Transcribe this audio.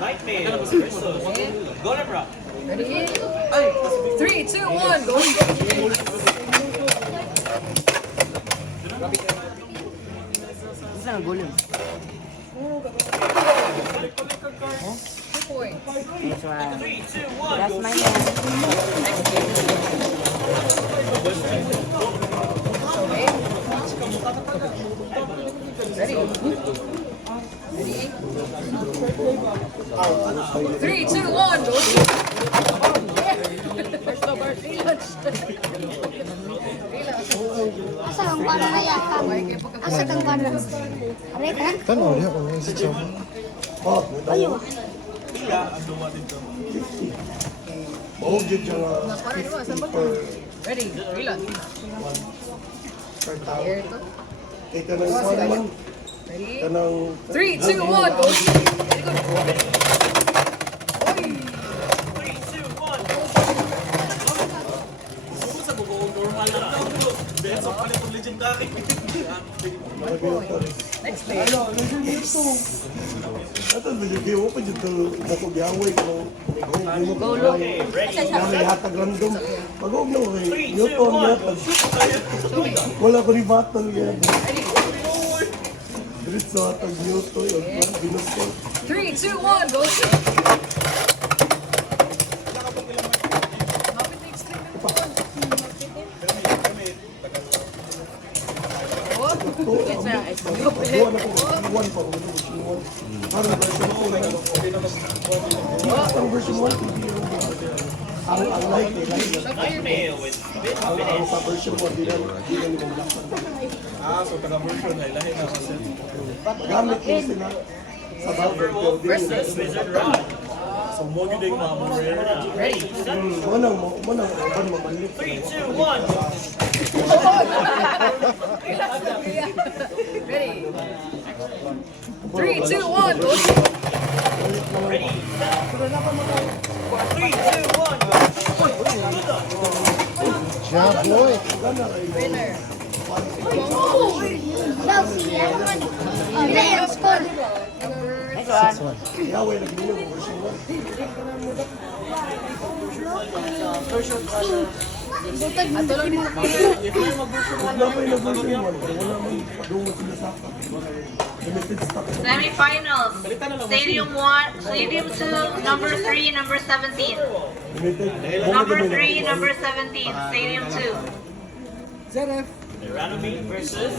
Nightmare versus Golem Rock. Ready? 3, 2, 1, go! Isa ang golem. 2 points. That's why. 3, 2, 1, That's go. my hand. Ready? 3, 2, 1, go! Asa ang para na yakap? Asa kang para? Aray ka? Tanaw niya kung may sitsaw. Ayo. Mahog yun yung Ready? Ilan? per tao. Here ito. Ito na yung one man. Ready? Ito ng... 3, 2, 1, go! Very good. 3, 2, 1, go. Sa buong normal na lang. Dahil sa palit ng legendary. Next day. Ito, binigyan mo pa dyan ito. Nakugiyaway ko. Okay, ready. May hatag random. Pag-uog na ko kay 3, 2, Newton 1, na. go. Wala ko ni battle yan. Diretso hatag Newton. Yung plan, binusto. 3, 2, 1, go! Lapit na extreme yung phone. Buwan ako. Buwan pa. Parang version 2. Ang version 1. Ang like eh. Nightmare with Ang sa version 1. Di na ni mo black. So taga-version na ilahin na kasi. Gamit mo sila sa Valve. versus Wizard Rock. So mo gyud yung mga rare. Ready, set. Manang uban mabalik. 3, 2, 1, go. Ready? 3, 2, 1, go! Ready, set. 3, 2, 1, go. Siya, boy. Winner. Daw siya. Ano yung score? Next one. Yahweh, nag-ino mo version 1. Ato lang dito. Wala pa yung nag-version 1. Wala man padungo sila sa akin. Limited stock. Semifinals. Stadium 1, Stadium 2, number 3, number 17. Limited. Number 3, number 17, Stadium 2. Randoming versus